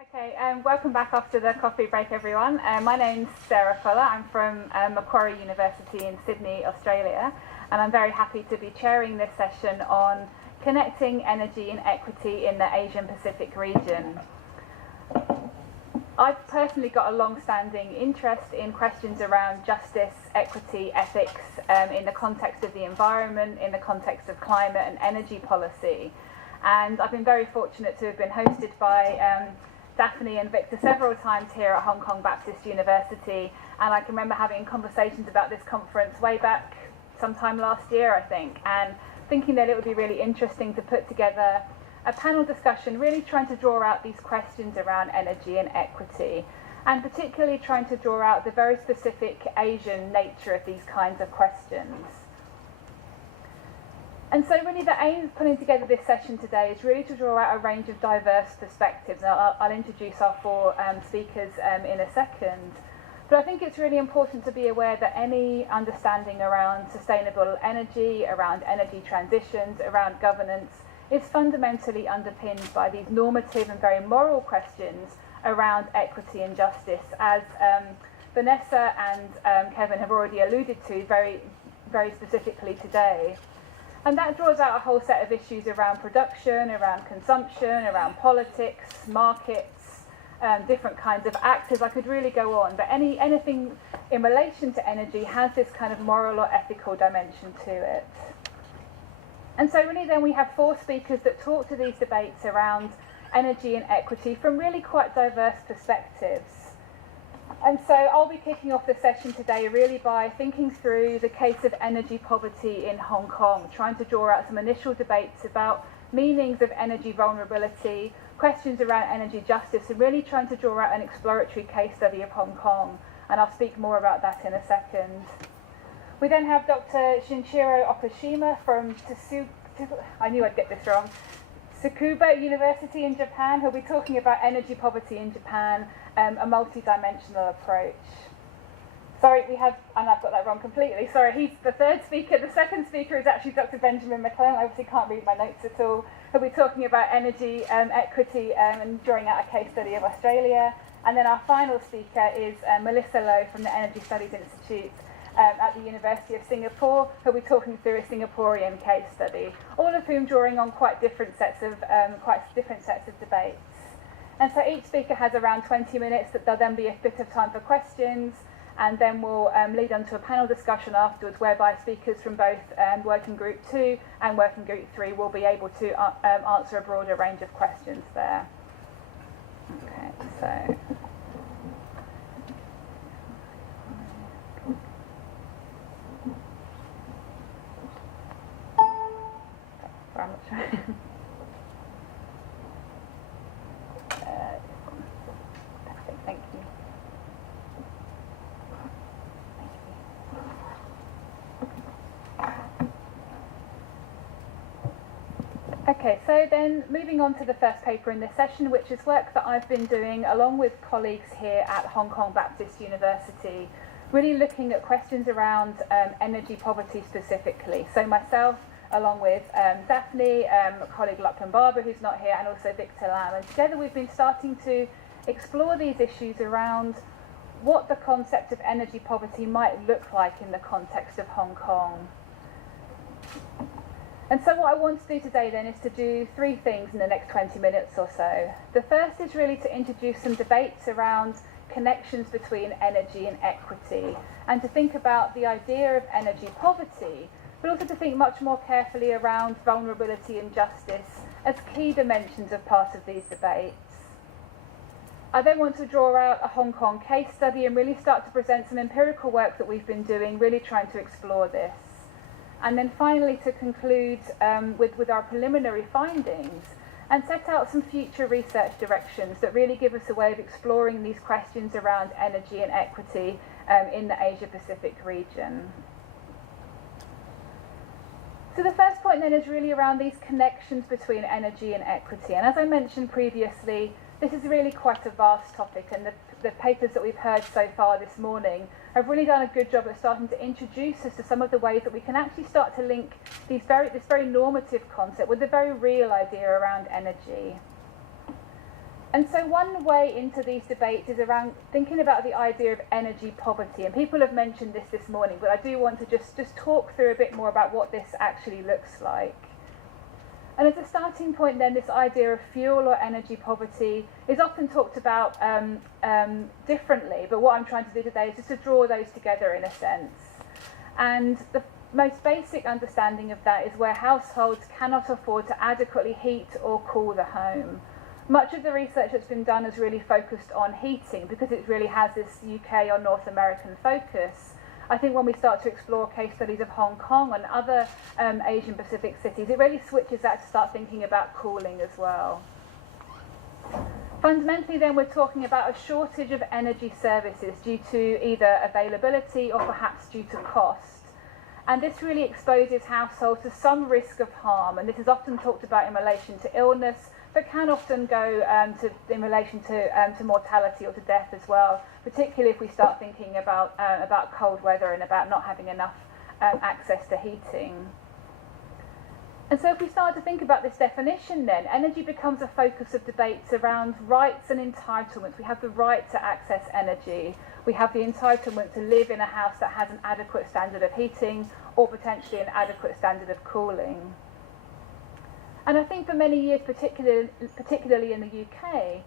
Okay, welcome back after the coffee break, everyone. My name's Sara. I'm from Macquarie University in Sydney, Australia, and I'm very happy to be chairing this session on connecting energy and equity in the Asian Pacific region. I've personally got a long-standing interest in questions around justice, equity, ethics, in the context of the environment, in the context of climate and energy policy. And I've been very fortunate to have been hosted by Daphne and Victor several times here at Hong Kong Baptist University, and I can remember having conversations about this conference way back sometime last year, I think, and thinking that it would be really interesting to put together a panel discussion really trying to draw out these questions around energy and equity, and particularly trying to draw out the very specific Asian nature of these kinds of questions. And so really the aim of putting together this session today is really to draw out a range of diverse perspectives. And I'll introduce our four speakers in a second. But I think it's really important to be aware that any understanding around sustainable energy, around energy transitions, around governance, is fundamentally underpinned by these normative and very moral questions around equity and justice, as Vanessa and Kevin have already alluded to very, very specifically today. And that draws out a whole set of issues around production, around consumption, around politics, markets, different kinds of actors. I could really go on, but anything in relation to energy has this kind of moral or ethical dimension to it. And so really then we have four speakers that talk to these debates around energy and equity from really quite diverse perspectives. And so I'll be kicking off the session today really by thinking through the case of energy poverty in Hong Kong, trying to draw out some initial debates about meanings of energy vulnerability, questions around energy justice, and really trying to draw out an exploratory case study of Hong Kong. And I'll speak more about that in a second. We then have Dr. Shinichiro Okushima from I knew I'd get this wrong, Tsukuba University in Japan, who'll be talking about energy poverty in Japan, a multi-dimensional approach. Sorry, and I've got that wrong completely. Sorry, he's the third speaker. The second speaker is actually Dr. Benjamin McClellan. I obviously can't read my notes at all. He'll be talking about energy equity and drawing out a case study of Australia. And then our final speaker is Melissa Lowe from the Energy Studies Institute at the University of Singapore, who'll be talking through a Singaporean case study, all of whom drawing on quite different sets of debates. And so each speaker has around 20 minutes. That there'll then be a bit of time for questions, and then we'll lead on to a panel discussion afterwards, whereby speakers from both Working Group 2 and Working Group 3 will be able to answer a broader range of questions there. Okay, so. I'm not sure. Thank you. Okay, so then moving on to the first paper in this session, which is work that I've been doing along with colleagues here at Hong Kong Baptist University, really looking at questions around energy poverty specifically. So myself, along with Daphne, my colleague Lachlan Barber, who's not here, and also Victor Lam. And together we've been starting to explore these issues around what the concept of energy poverty might look like in the context of Hong Kong. And so what I want to do today then is to do three things in the next 20 minutes or so. The first is really to introduce some debates around connections between energy and equity, and to think about the idea of energy poverty, but also to think much more carefully around vulnerability and justice as key dimensions of part of these debates. I then want to draw out a Hong Kong case study and really start to present some empirical work that we've been doing, really trying to explore this. And then finally to conclude with our preliminary findings and set out some future research directions that really give us a way of exploring these questions around energy and equity in the Asia-Pacific region. So the first point then is really around these connections between energy and equity. And as I mentioned previously, this is really quite a vast topic, and the papers that we've heard so far this morning have really done a good job at starting to introduce us to some of the ways that we can actually start to link this very normative concept with the very real idea around energy. And so one way into these debates is around thinking about the idea of energy poverty. And people have mentioned this morning, but I do want to just talk through a bit more about what this actually looks like. And as a starting point then, this idea of fuel or energy poverty is often talked about differently, but what I'm trying to do today is just to draw those together in a sense. And the most basic understanding of that is where households cannot afford to adequately heat or cool the home. Much of the research that's been done has really focused on heating because it really has this UK or North American focus. I think when we start to explore case studies of Hong Kong and other Asian Pacific cities, it really switches that to start thinking about cooling as well. Fundamentally then, we're talking about a shortage of energy services due to either availability or perhaps due to cost. And this really exposes households to some risk of harm, and this is often talked about in relation to illness, but can often go in relation to mortality or to death as well, particularly if we start thinking about cold weather and about not having enough access to heating. And so if we start to think about this definition then, energy becomes a focus of debates around rights and entitlements. We have the right to access energy. We have the entitlement to live in a house that has an adequate standard of heating or potentially an adequate standard of cooling. And I think for many years, particularly in the UK,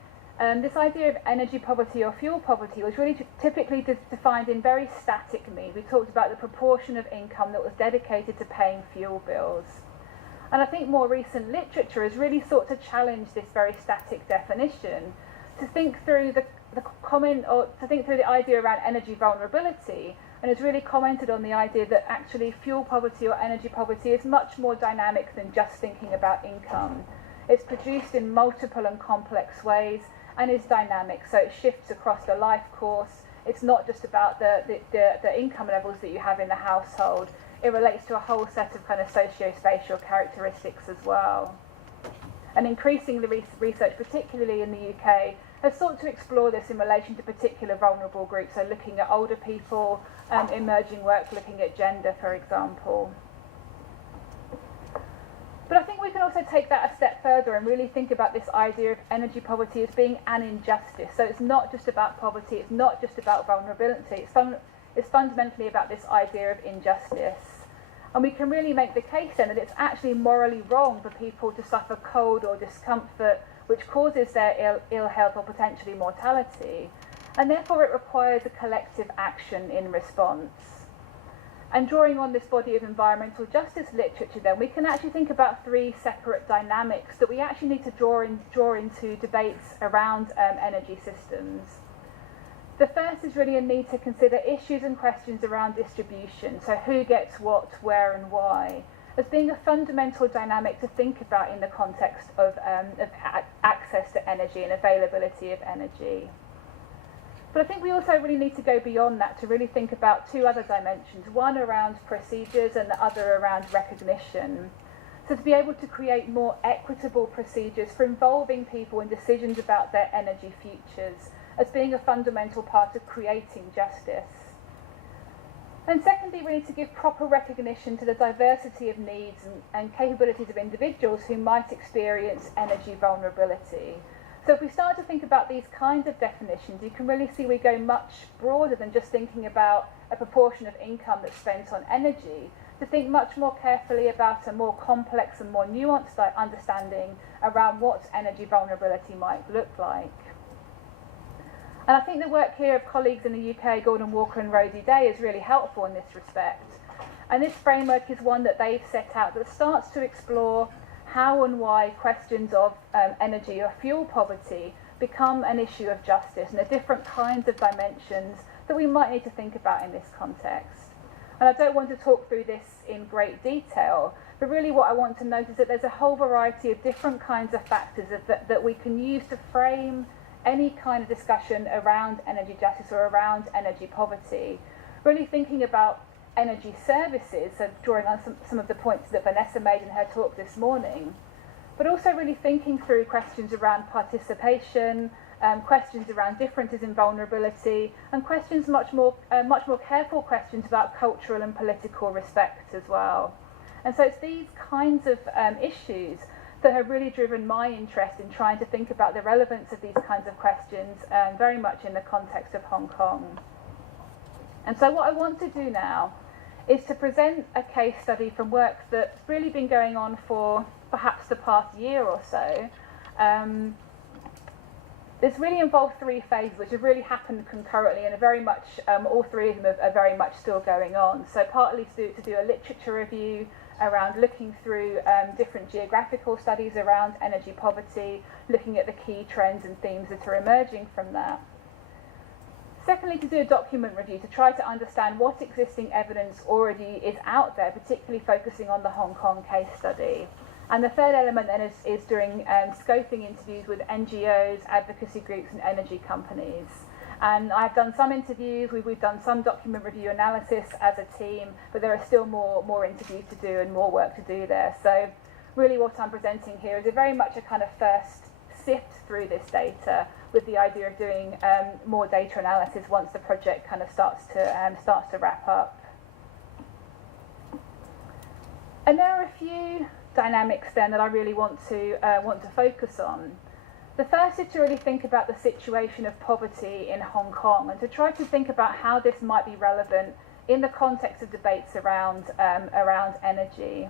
this idea of energy poverty or fuel poverty was really typically defined in very static means. We talked about the proportion of income that was dedicated to paying fuel bills. And I think more recent literature has really sought to challenge this very static definition, to think through the idea around energy vulnerability, and has really commented on the idea that actually fuel poverty or energy poverty is much more dynamic than just thinking about income. It's produced in multiple and complex ways and is dynamic, so it shifts across the life course. It's not just about the income levels that you have in the household. It relates to a whole set of kind of socio-spatial characteristics as well. And increasingly research, particularly in the UK, has sought to explore this in relation to particular vulnerable groups, so looking at older people, emerging work, looking at gender, for example. But I think we can also take that a step further and really think about this idea of energy poverty as being an injustice. So it's not just about poverty, it's not just about vulnerability, it's fundamentally about this idea of injustice. And we can really make the case then that it's actually morally wrong for people to suffer cold or discomfort which causes their ill health or potentially mortality, and therefore it requires a collective action in response. And drawing on this body of environmental justice literature then, we can actually think about three separate dynamics that we actually need to draw into debates around energy systems. The first is really a need to consider issues and questions around distribution, so who gets what, where and why, as being a fundamental dynamic to think about in the context of access to energy and availability of energy. But I think we also really need to go beyond that to really think about two other dimensions, one around procedures and the other around recognition. So to be able to create more equitable procedures for involving people in decisions about their energy futures as being a fundamental part of creating justice. And secondly, we need to give proper recognition to the diversity of needs and capabilities of individuals who might experience energy vulnerability. So if we start to think about these kinds of definitions, you can really see we go much broader than just thinking about a proportion of income that's spent on energy, to think much more carefully about a more complex and more nuanced understanding around what energy vulnerability might look like. And I think the work here of colleagues in the UK, Gordon Walker and Rosie Day, is really helpful in this respect. And this framework is one that they've set out that starts to explore how and why questions of energy or fuel poverty become an issue of justice and the different kinds of dimensions that we might need to think about in this context. And I don't want to talk through this in great detail, but really what I want to note is that there's a whole variety of different kinds of factors that we can use to frame any kind of discussion around energy justice or around energy poverty. Really thinking about energy services, so drawing on some of the points that Vanessa made in her talk this morning, but also really thinking through questions around participation, questions around differences in vulnerability, and questions much more careful questions about cultural and political respect as well. And so it's these kinds of issues that have really driven my interest in trying to think about the relevance of these kinds of questions, very much in the context of Hong Kong. And so what I want to do now is to present a case study from work that's really been going on for perhaps the past year or so. It's really involved three phases, which have really happened concurrently, and are very much, all three of them are very much still going on. So partly to do a literature review around looking through different geographical studies around energy poverty, looking at the key trends and themes that are emerging from that. Secondly, to do a document review to try to understand what existing evidence already is out there, particularly focusing on the Hong Kong case study. And the third element then is doing scoping interviews with NGOs, advocacy groups and energy companies. And I've done some interviews, we've done some document review analysis as a team, but there are still more interviews to do and more work to do there. So really what I'm presenting here is very much a kind of first sift through this data, with the idea of doing more data analysis once the project kind of starts to wrap up. And there are a few dynamics then that I really want to focus on. The first is to really think about the situation of poverty in Hong Kong, and to try to think about how this might be relevant in the context of debates around energy.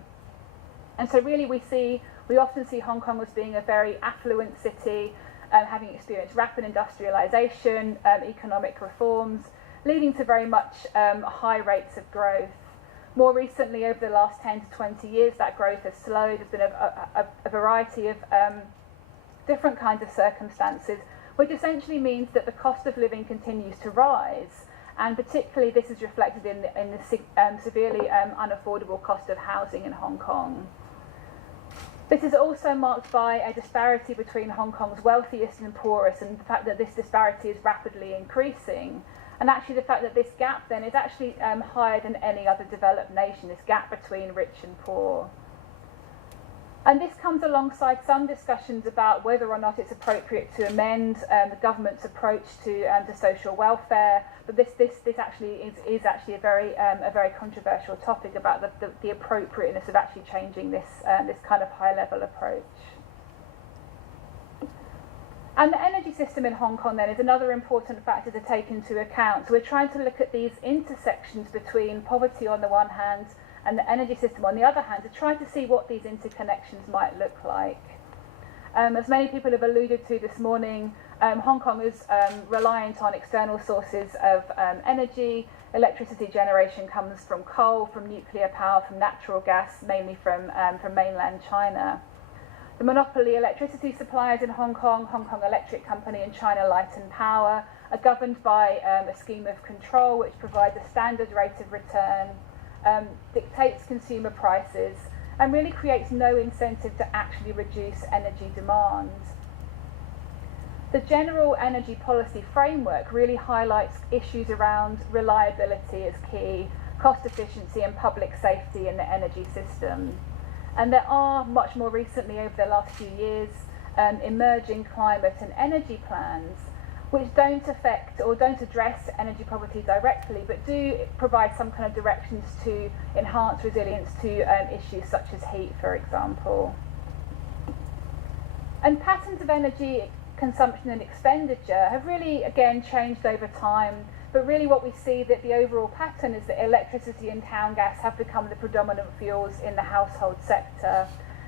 And so really we often see Hong Kong as being a very affluent city, having experienced rapid industrialization, economic reforms, leading to very much high rates of growth. More recently, over the last 10 to 20 years, that growth has slowed. There's been a variety of different kinds of circumstances, which essentially means that the cost of living continues to rise, and particularly this is reflected in the severely unaffordable cost of housing in Hong Kong. This is also marked by a disparity between Hong Kong's wealthiest and poorest, and the fact that this disparity is rapidly increasing. And actually the fact that this gap then is actually higher than any other developed nation, this gap between rich and poor. And this comes alongside some discussions about whether or not it's appropriate to amend the government's approach to social welfare. But this actually is actually a very controversial topic about the appropriateness of actually changing this kind of high level approach. And the energy system in Hong Kong then is another important factor to take into account. So we're trying to look at these intersections between poverty on the one hand and the energy system on the other hand, to try to see what these interconnections might look like. As many people have alluded to this morning, Hong Kong is reliant on external sources of energy. Electricity generation comes from coal, from nuclear power, from natural gas, mainly from mainland China. The monopoly electricity suppliers in Hong Kong, Hong Kong Electric Company and China Light and Power, are governed by a scheme of control which provides a standard rate of return, dictates consumer prices, and really creates no incentive to actually reduce energy demand. The general energy policy framework really highlights issues around reliability as key, cost efficiency and public safety in the energy system. And there are, much more recently over the last few years, emerging climate and energy plans which don't affect or don't address energy poverty directly, but do provide some kind of directions to enhance resilience to issues such as heat, for example. And patterns of energy consumption and expenditure have really, again, changed over time, but really what we see that the overall pattern is that electricity and town gas have become the predominant fuels in the household sector.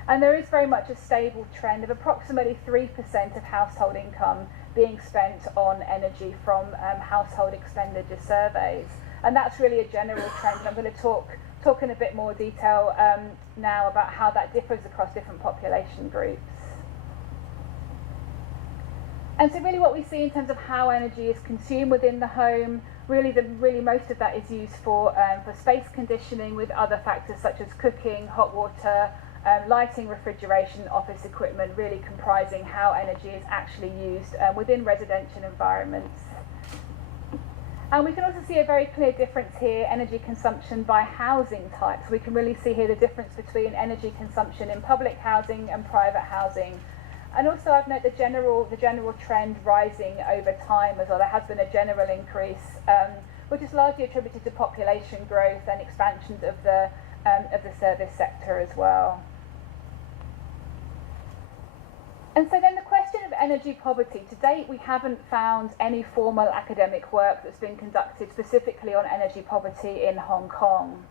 And there is very much a stable trend of approximately 3% of household income being spent on energy from household expenditure surveys. And that's really a general trend, and I'm going to talk in a bit more detail now about how that differs across different population groups. And so really what we see in terms of how energy is consumed within the home, really most of that is used for space conditioning, with other factors such as cooking, hot water, lighting, refrigeration, office equipment, really comprising how energy is actually used within residential environments. And we can also see a very clear difference here, energy consumption by housing types. We can really see here the difference between energy consumption in public housing and private housing. And also I've noted the general trend rising over time as well. There has been a general increase, which is largely attributed to population growth and expansions of the service sector as well. And so then the question of energy poverty, to date we haven't found any formal academic work that's been conducted specifically on energy poverty in Hong Kong.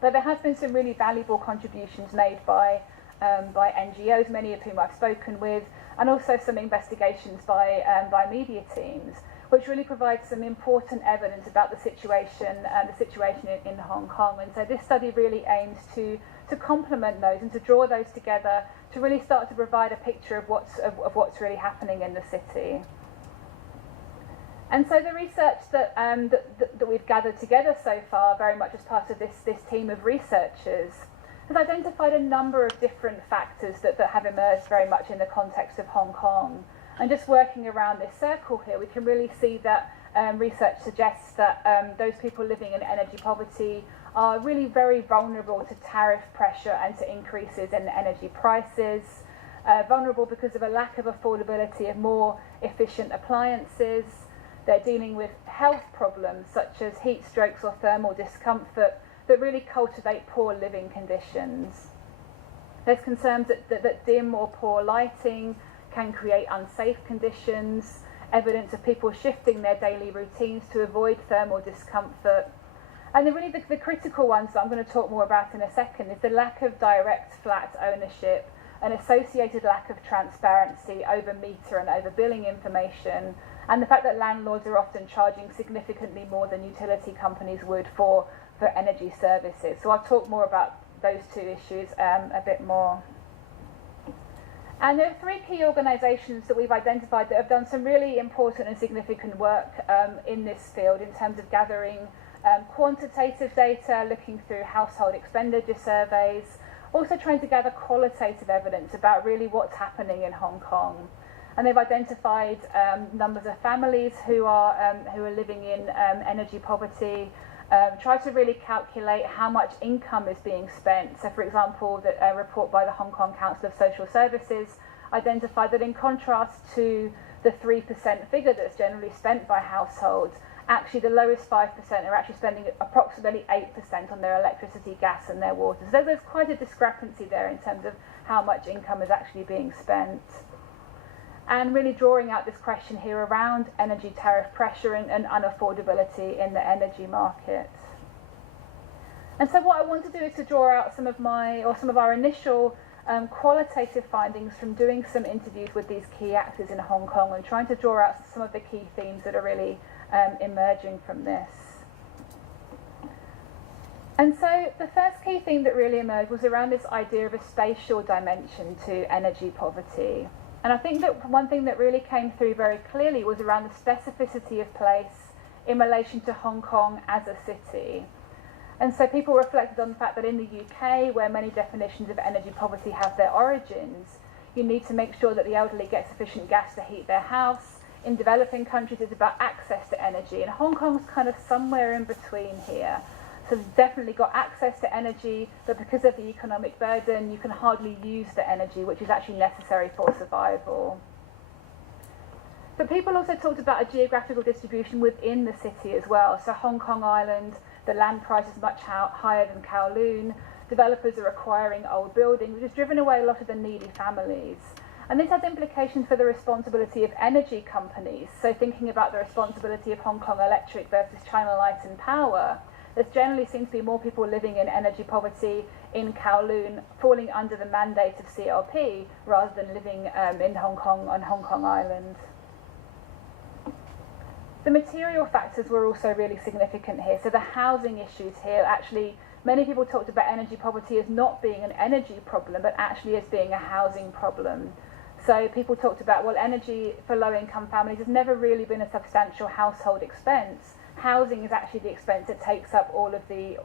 But there has been some really valuable contributions made by NGOs, many of whom I've spoken with, and also some investigations by media teams, which really provide some important evidence about the situation in Hong Kong. And so this study really aims to complement those and to draw those together to really start to provide a picture of what's really happening in the city. And so the research that we've gathered together so far, very much as part of this team of researchers, has identified a number of different factors that have emerged very much in the context of Hong Kong. And just working around this circle here, we can really see that research suggests that those people living in energy poverty are really very vulnerable to tariff pressure and to increases in energy prices, vulnerable because of a lack of affordability of more efficient appliances. They're dealing with health problems such as heat strokes or thermal discomfort that really cultivate poor living conditions. There's concerns that dim or poor lighting can create unsafe conditions, evidence of people shifting their daily routines to avoid thermal discomfort. And really the critical ones that I'm going to talk more about in a second is the lack of direct flat ownership, an associated lack of transparency over meter and over billing information, and the fact that landlords are often charging significantly more than utility companies would for energy services. So I'll talk more about those two issues a bit more. And there are three key organisations that we've identified that have done some really important and significant work in this field in terms of gathering quantitative data, looking through household expenditure surveys, also trying to gather qualitative evidence about really what's happening in Hong Kong. And they've identified numbers of families who are living in energy poverty, try to really calculate how much income is being spent. So, for example, a report by the Hong Kong Council of Social Services identified that in contrast to the 3% figure that's generally spent by households, actually the lowest 5% are actually spending approximately 8% on their electricity, gas and their water. So there's quite a discrepancy there in terms of how much income is actually being spent. And really drawing out this question here around energy tariff pressure and unaffordability in the energy market. And so what I want to do is to draw out some of our initial qualitative findings from doing some interviews with these key actors in Hong Kong and trying to draw out some of the key themes that are really emerging from this. And so the first key theme that really emerged was around this idea of a spatial dimension to energy poverty. And I think that one thing that really came through very clearly was around the specificity of place in relation to Hong Kong as a city. And so people reflected on the fact that in the UK, where many definitions of energy poverty have their origins, you need to make sure that the elderly get sufficient gas to heat their house. In developing countries, it's about access to energy. And Hong Kong's kind of somewhere in between here. So they've definitely got access to energy, but because of the economic burden, you can hardly use the energy, which is actually necessary for survival. But people also talked about a geographical distribution within the city as well. So Hong Kong Island, the land price is much higher than Kowloon. Developers are acquiring old buildings, which has driven away a lot of the needy families. And this has implications for the responsibility of energy companies. So thinking about the responsibility of Hong Kong Electric versus China Light and Power, there generally seems to be more people living in energy poverty in Kowloon, falling under the mandate of CLP, rather than living in Hong Kong on Hong Kong Island. The material factors were also really significant here. So the housing issues here, actually, many people talked about energy poverty as not being an energy problem, but actually as being a housing problem. So people talked about, well, energy for low-income families has never really been a substantial household expense. Housing is actually the expense that takes up all of the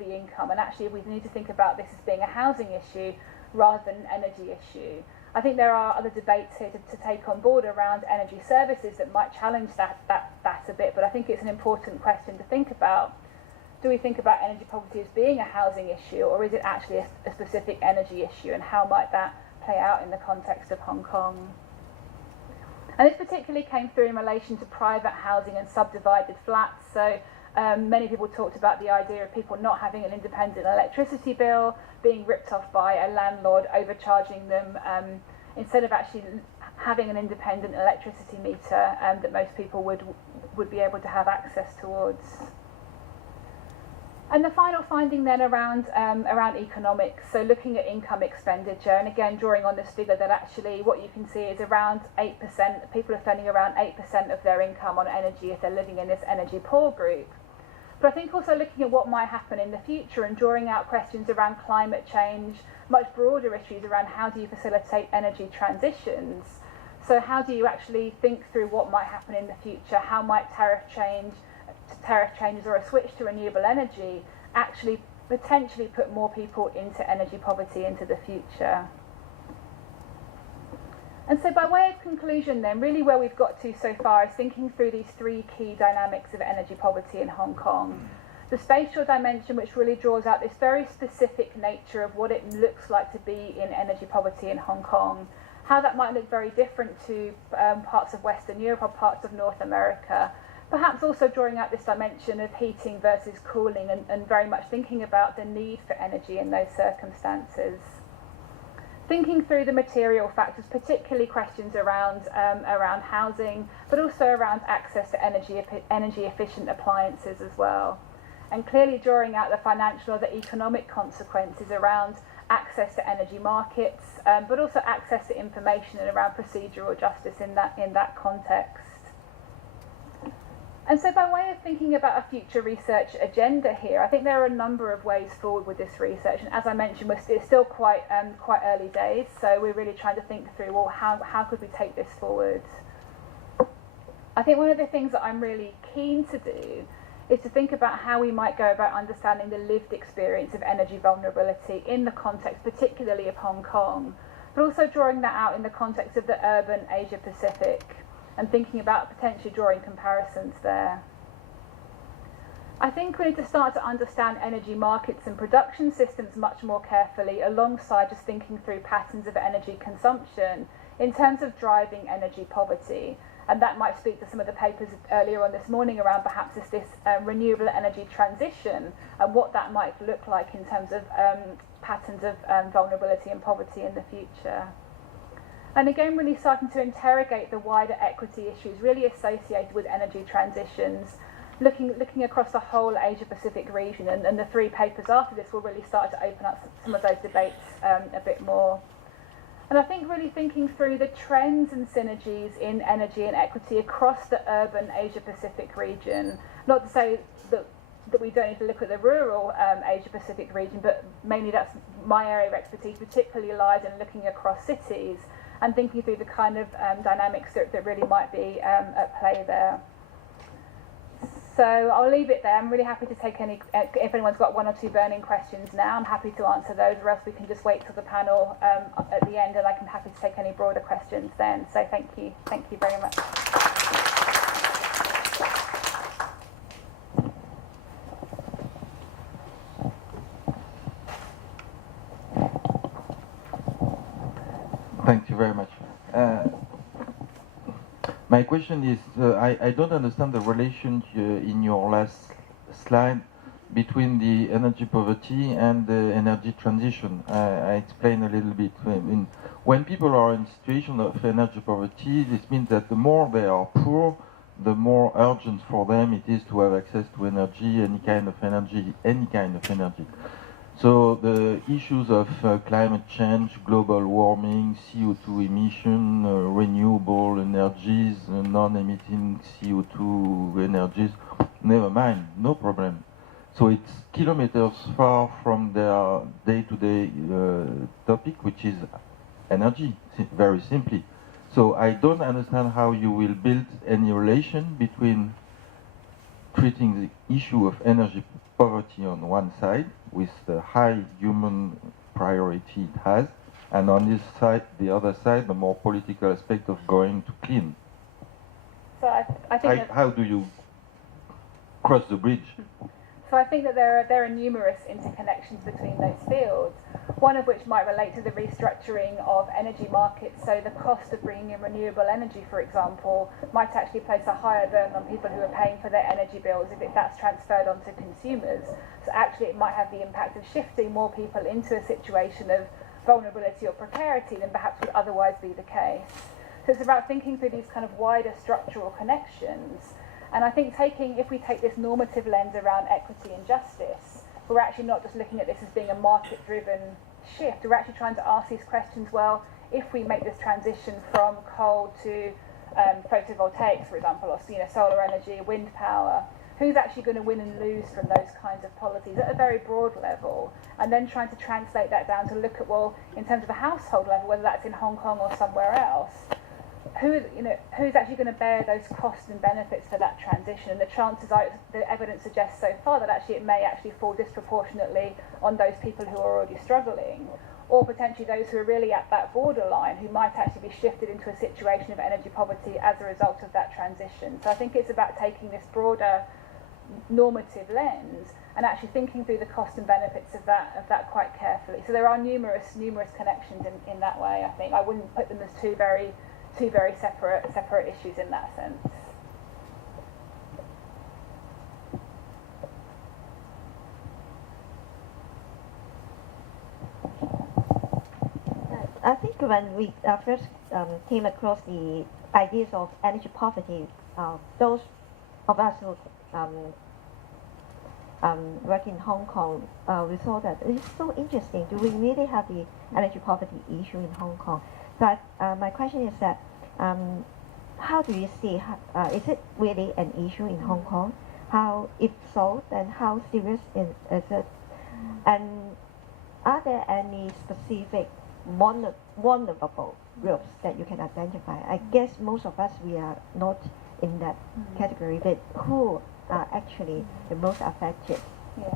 income, and actually we need to think about this as being a housing issue rather than an energy issue. I think there are other debates here to take on board around energy services that might challenge that a bit, but I think it's an important question to think about. Do we think about energy poverty as being a housing issue, or is it actually a specific energy issue, and how might that play out in the context of Hong Kong? And this particularly came through in relation to private housing and subdivided flats. So many people talked about the idea of people not having an independent electricity bill, being ripped off by a landlord, overcharging them instead of actually having an independent electricity meter that most people would be able to have access towards. And the final finding then around economics, so looking at income expenditure, and again drawing on this figure that actually what you can see is around 8%, people are spending around 8% of their income on energy if they're living in this energy poor group. But I think also looking at what might happen in the future and drawing out questions around climate change, much broader issues around how do you facilitate energy transitions. So how do you actually think through what might happen in the future? How might tariff changes or a switch to renewable energy actually potentially put more people into energy poverty into the future? And so by way of conclusion then, really where we've got to so far is thinking through these three key dynamics of energy poverty in Hong Kong. The spatial dimension, which really draws out this very specific nature of what it looks like to be in energy poverty in Hong Kong, how that might look very different to parts of Western Europe or parts of North America, perhaps also drawing out this dimension of heating versus cooling and very much thinking about the need for energy in those circumstances. Thinking through the material factors, particularly questions around housing, but also around access to energy efficient appliances as well. And clearly drawing out the financial or the economic consequences around access to energy markets, but also access to information and around procedural justice in that context. And so by way of thinking about a future research agenda here, I think there are a number of ways forward with this research. And as I mentioned, it's still quite early days, so we're really trying to think through, well, how could we take this forward? I think one of the things that I'm really keen to do is to think about how we might go about understanding the lived experience of energy vulnerability in the context, particularly of Hong Kong, but also drawing that out in the context of the urban Asia Pacific, and thinking about potentially drawing comparisons there. I think we need to start to understand energy markets and production systems much more carefully, alongside just thinking through patterns of energy consumption in terms of driving energy poverty. And that might speak to some of the papers earlier on this morning around perhaps this renewable energy transition and what that might look like in terms of patterns of vulnerability and poverty in the future. And again, really starting to interrogate the wider equity issues really associated with energy transitions, looking across the whole Asia-Pacific region, and the three papers after this will really start to open up some of those debates a bit more. And I think really thinking through the trends and synergies in energy and equity across the urban Asia-Pacific region, not to say that we don't need to look at the rural Asia-Pacific region, but mainly that's my area of expertise, particularly lies in looking across cities and thinking through the kind of dynamics that really might be at play there. So I'll leave it there. I'm really happy to take any, if anyone's got one or two burning questions now, I'm happy to answer those, or else we can just wait till the panel at the end, and I'm happy to take any broader questions then. So thank you very much. Thank you very much. My question is, I don't understand the relation in your last slide between the energy poverty and the energy transition. I explain a little bit. When people are in a situation of energy poverty, this means that the more they are poor, the more urgent for them it is to have access to energy, any kind of energy. So the issues of climate change, global warming, CO2 emission, renewable energies, non-emitting CO2 energies, never mind, no problem. So it's kilometers far from their day-to-day topic, which is energy, very simply. So I don't understand how you will build any relation between treating the issue of energy poverty on one side, with the high human priority it has, and on this side, the other side, the more political aspect of going to clean. So I think how do you cross the bridge? So I think that there are numerous interconnections between those fields, one of which might relate to the restructuring of energy markets. So the cost of bringing in renewable energy, for example, might actually place a higher burden on people who are paying for their energy bills if that's transferred onto consumers. So actually it might have the impact of shifting more people into a situation of vulnerability or precarity than perhaps would otherwise be the case. So it's about thinking through these kind of wider structural connections. And I think if we take this normative lens around equity and justice, we're actually not just looking at this as being a market-driven shift. We're actually trying to ask these questions, well, if we make this transition from coal to photovoltaics, for example, or solar energy, wind power, who's actually going to win and lose from those kinds of policies at a very broad level, and then trying to translate that down to look at, well, in terms of a household level, whether that's in Hong Kong or somewhere else, who's actually going to bear those costs and benefits for that transition? And the chances are, the evidence suggests so far that actually it may actually fall disproportionately on those people who are already struggling, or potentially those who are really at that borderline, who might actually be shifted into a situation of energy poverty as a result of that transition. So I think it's about taking this broader normative lens and actually thinking through the cost and benefits of that quite carefully. So there are numerous connections in that way. I think I wouldn't put them as two very separate issues in that sense. I think when we first came across the ideas of energy poverty, those of us who work in Hong Kong, we thought that it's so interesting. Do we really have the energy poverty issue in Hong Kong? But my question is that how do you see, is it really an issue in Hong Kong? How, if so, then how serious is it? And are there any specific vulnerable groups that you can identify? I guess most of us, we are not in that category, but who are actually the most affected? Yeah.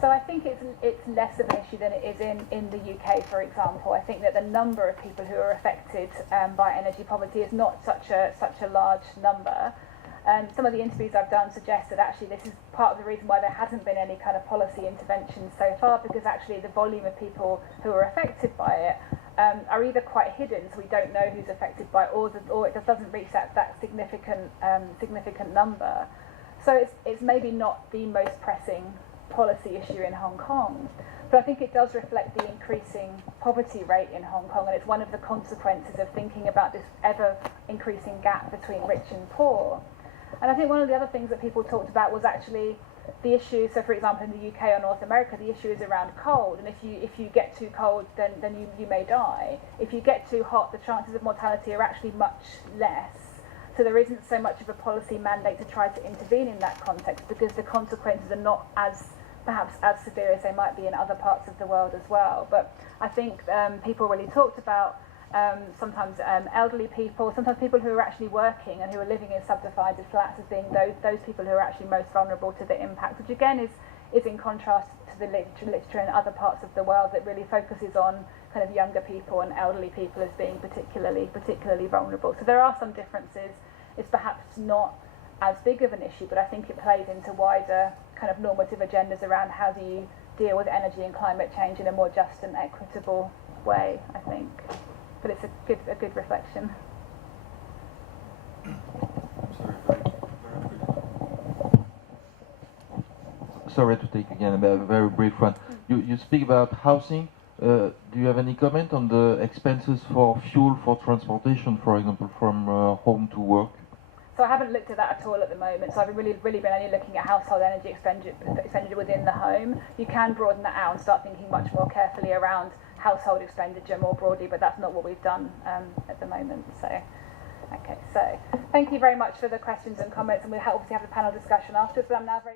So I think it's less of an issue than it is in the UK, for example. I think that the number of people who are affected by energy poverty is not such a large number. Some of the interviews I've done suggest that actually this is part of the reason why there hasn't been any kind of policy intervention so far, because actually the volume of people who are affected by it are either quite hidden, so we don't know who's affected by it, or it just doesn't reach that significant number. So it's maybe not the most pressing policy issue in Hong Kong, but I think it does reflect the increasing poverty rate in Hong Kong, and it's one of the consequences of thinking about this ever increasing gap between rich and poor. And I think one of the other things that people talked about was actually the issue. So, for example, in the UK or North America, the issue is around cold, and if you get too cold, then you may die. If you get too hot, the chances of mortality are actually much less. So there isn't so much of a policy mandate to try to intervene in that context, because the consequences are not perhaps as severe as they might be in other parts of the world as well. But I think people really talked about sometimes elderly people, sometimes people who are actually working and who are living in subdivided flats as being those people who are actually most vulnerable to the impact, which again is in contrast to the literature in other parts of the world that really focuses on kind of younger people and elderly people as being particularly vulnerable. So there are some differences. It's perhaps not as big of an issue, but I think it plays into wider kind of normative agendas around how do you deal with energy and climate change in a more just and equitable way, I think. But it's a good reflection. Sorry to take again a very brief one. You speak about housing. Do you have any comment on the expenses for fuel for transportation, for example, from home to work? So I haven't looked at that at all at the moment. So I've really been only looking at household energy expenditure within the home. You can broaden that out and start thinking much more carefully around household expenditure more broadly, but that's not what we've done at the moment. So, okay. So thank you very much for the questions and comments, and we'll obviously have the panel discussion afterwards. But I'm now very